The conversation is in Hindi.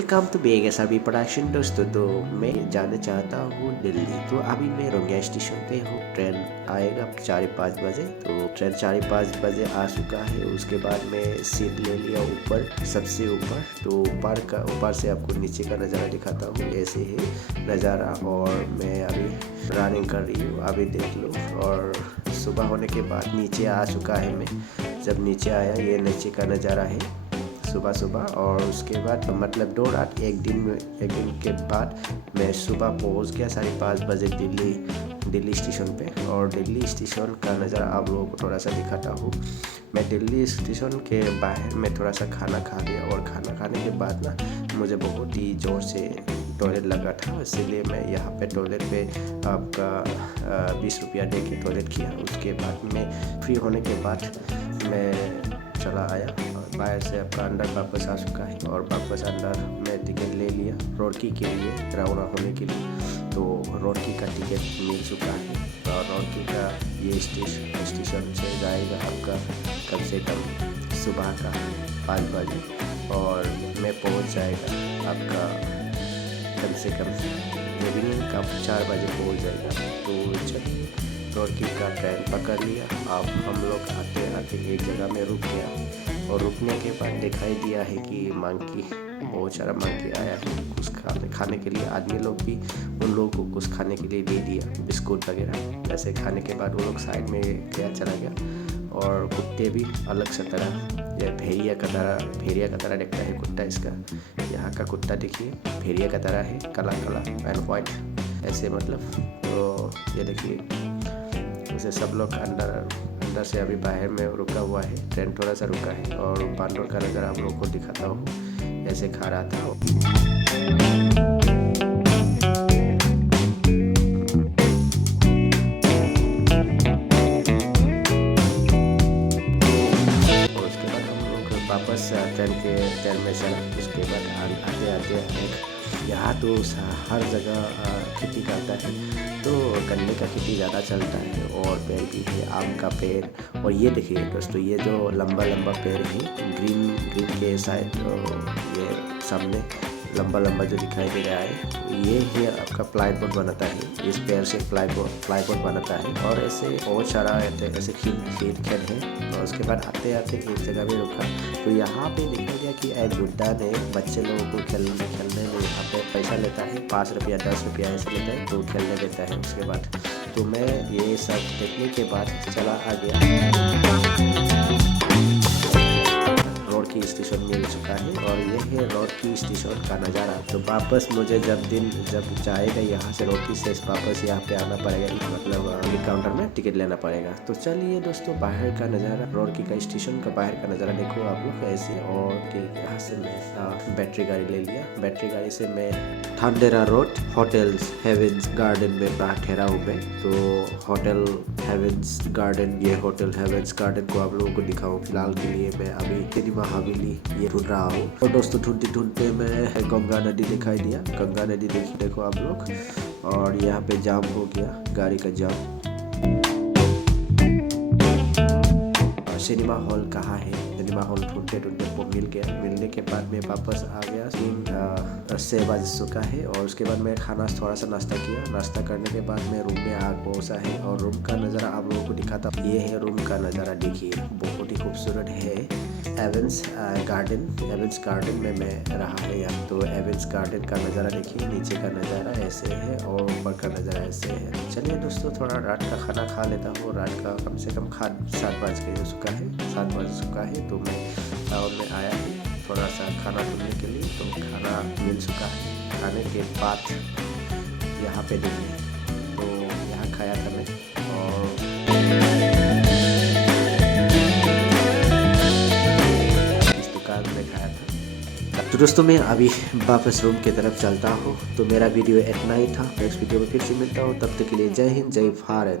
वेलकम टू बेगस अभी प्रोडक्शन दोस्तों। तो मैं जाना चाहता हूँ दिल्ली। तो अभी मैं रोंगिया स्टेशन पे हूँ। ट्रेन आएगा 4:05 बजे। तो ट्रेन 4:05 बजे आ चुका है। उसके बाद मैं सीट ले लिया ऊपर, सबसे ऊपर। तो ऊपर से आपको नीचे का नज़ारा दिखाता हूँ। ऐसे है नज़ारा और मैं अभी रनिंग कर रही हूँ, अभी देख लो। और सुबह होने के बाद नीचे आ चुका है मैं। जब नीचे आया, ये नीचे का नज़ारा है सुबह सुबह। और उसके बाद मतलब 2 रात एक दिन के बाद मैं सुबह पहुंच गया 5:30 बजे दिल्ली स्टेशन पे। और दिल्ली स्टेशन का नज़ारा आप लोगों को थोड़ा सा दिखाता हूँ। मैं दिल्ली स्टेशन के बाहर में थोड़ा सा खाना खा लिया और खाना खाने के बाद ना मुझे बहुत ही ज़ोर से टॉयलेट लगा था, इसलिए मैं यहाँ पे टॉयलेट पे आपका 20 रुपया दे के टॉयलेट किया। उसके बाद में फ्री होने के बाद मैं चला आया और बाहर से आपका अंदर वापस आ चुका है। और वापस अंदर मैं टिकट ले लिया रोडकी के लिए, रवाना होने के लिए। तो रोडकी का टिकट मिल चुका है। और रोडकी का ये स्टेशन से जाएगा आपका कम से कम सुबह का 5 बजे और मैं पहुंच जाएगा आपका कम से कम इवनिंग का 4 बजे पहुंच जाएगा। तो चलिए रोडकी का ट्रेन पकड़ लिया। अब हम लोग आते आते एक जगह में रुक गया और रुकने के बाद दिखाई दिया है कि मंकी, बहुत सारा मंकी आया है कुछ खाने के लिए। आदमी लोग भी उन लोगों को कुछ खाने के लिए दे दिया, बिस्कुट वगैरह। ऐसे खाने के बाद वो लोग साइड में गया चला गया। और कुत्ते भी अलग सा तरह, यह भेड़िया का तरह दिखता है कुत्ता इसका। यहाँ का कुत्ता देखिए भेड़िया का तरह है, काला काला एंड वाइट ऐसे मतलब। तो ये देखिए जैसे सब लोग अंदर से अभी बाहर में रुका हुआ है। ट्रेन थोड़ा सा रुका है और बांद्रा का नज़ारा आप लोगों को दिखाता हूँ। ऐसे खा रहा था। और उसके बाद हम लोग वापस ट्रेन में चला। उसके बाद आते यहाँ तो हर जगह खेती करता है। तो गन्ने का खेती ज़्यादा चलता है और पेड़ भी है, आम का पेड़। और ये देखिए दोस्तों, ये जो लंबा पेड़ है ग्रीन के साइड, ये सामने लंबा जो दिखाई दे रहा है, ये है आपका प्लाईबोर्ड बनाता है। इस पेड़ से प्लाईबोर्ड बनाता है। और ऐसे बहुत सारा ऐसे खेत है। और उसके बाद आते एक जगह में रुका। तो यहाँ पे देखा गया कि एक बुड्ढा ने बच्चे लोगों को खेलने में यहाँ पे पैसा लेता है, 5 रुपया 10 रुपया ऐसे लेता है, तो खेलने देता है। उसके बाद तो मैं ये सब देखने के बाद चला आ गया। रोडकी स्टेशन मिल चुका है और ये है रोडकी स्टेशन का नज़ारा। तो वापस मुझे जब जाएगा यहाँ से रोडकी से वापस यहाँ पे आना पड़ेगा, मतलब काउंटर में टिकट लेना पड़ेगा। तो चलिए दोस्तों, बाहर का नज़ारा, रोडकी का स्टेशन का बाहर का नज़ारा देखो आप लोग ऐसे। और यहाँ से मैं बैटरी गाड़ी ले लिया। बैटरी गाड़ी से मैं थांडेरा रोड होटल्स हेवेंस गार्डन में ठहरा हूँ मैं। तो होटल हेवेंस गार्डन, ये होटल हेवेंस गार्डन को आप लोगों को दिखाऊँ। फिलहाल के लिए मैं अभी सिनेमा हवेली ये ढूंढ रहा हूँ। और दोस्तों ढूंढते मैं गंगा नदी दिखाई दिया। गंगा नदी देखो आप लोग। और यहाँ पे जाम हो गया, गाड़ी का जाम। सिनेमा हॉल कहाँ है? सिनेमा हॉल ढूंढते वो मिल गया। मिलने के बाद मैं वापस आ गया। 6 बज चुका है। और उसके बाद मैं थोड़ा सा नाश्ता किया। नाश्ता करने के बाद मैं रूम में आ पहुँचा है। और रूम का नज़ारा आप लोगों को दिखाता। ये है रूम का नज़ारा, देखिए बहुत ही खूबसूरत है। एवेंस गार्डन में मैं रहा है यहाँ। तो एवेंस गार्डन का नज़ारा देखिए, नीचे का नज़ारा ऐसे है और ऊपर का नज़ारा ऐसे है। चलिए दोस्तों, थोड़ा रात का खाना खा लेता हूँ। रात का कम से कम 7 बज चुका है। तो मैं टाउन में आया हूँ थोड़ा सा खाना ढूंढने के लिए। तो खाना मिल चुका है। खाने के बाद यहाँ पे देखिए, तो यहाँ खाया था मैं। और में खाया था। तो दोस्तों मैं अभी वापस रूम की तरफ चलता हूँ। तो मेरा वीडियो इतना ही था। नेक्स्ट वीडियो में फिर से मिलता हूँ। तब तक के लिए जय हिंद, जय भारत।